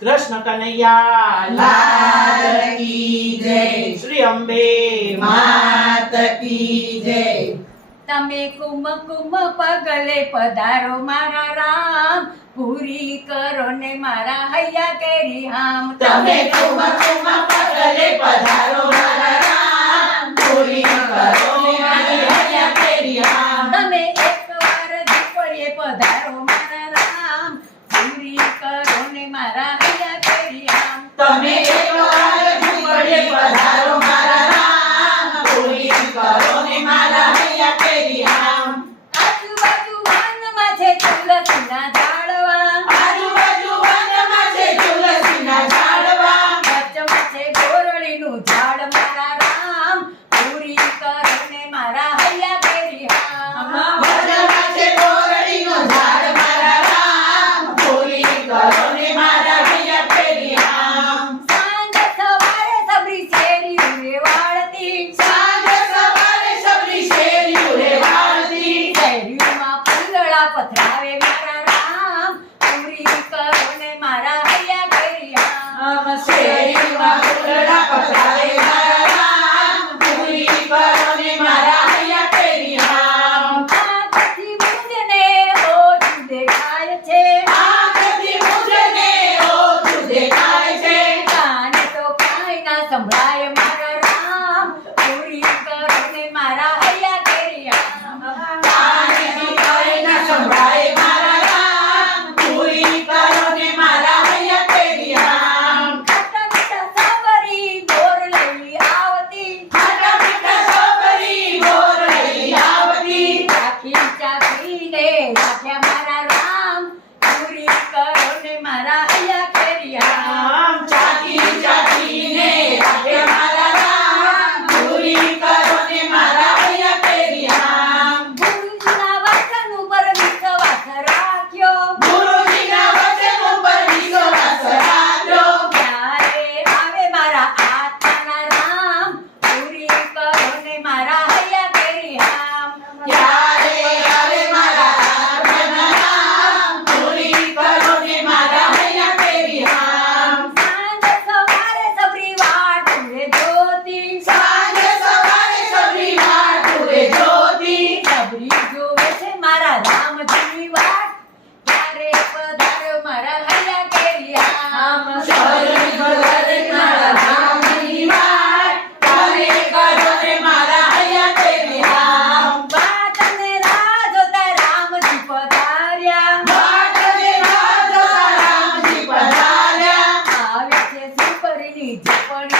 કૃષ્ણ કનૈયા જય. શ્રી અંબે માત કી જય. તમે કુમ કુમ પગલે પધારો મારા રામ. પૂરી કરો ને મારા હૈયા કેરી હામ. તમે કુમ કુમ પગલે પધારો મારા રામ. వేళ పత్రావేమి everybody.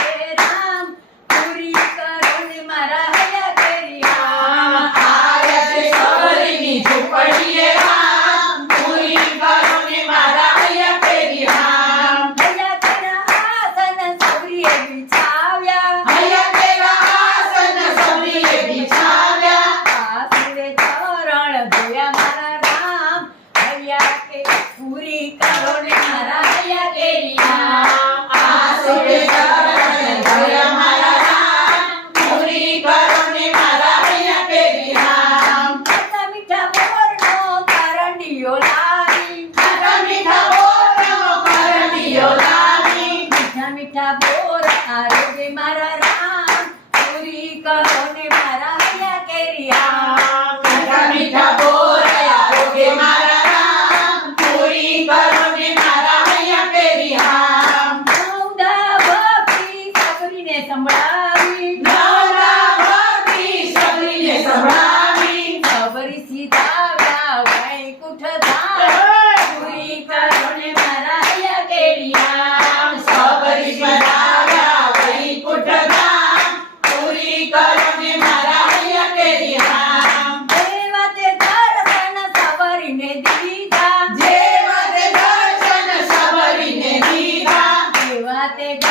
સબલીને સંભળાવી નાના ભક્તિ સબલીને સંભળાવી સબરી સીતાવ્યા વૈકુંઠ ધામ પૂરી કરોને મારાયા કેડિયા સબરી સીતાવ્યા વૈકુંઠ ધામ પૂરી કરોને મારાયા કેડિયા દેવા તે દર્શન સબરીને દીધા જેવા તે દર્શન સબરીને દીધા દેવા તે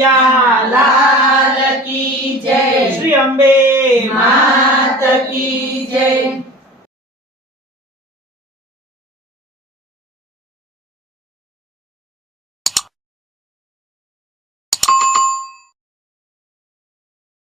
मैया लाल की जय। श्री अम्बे मात की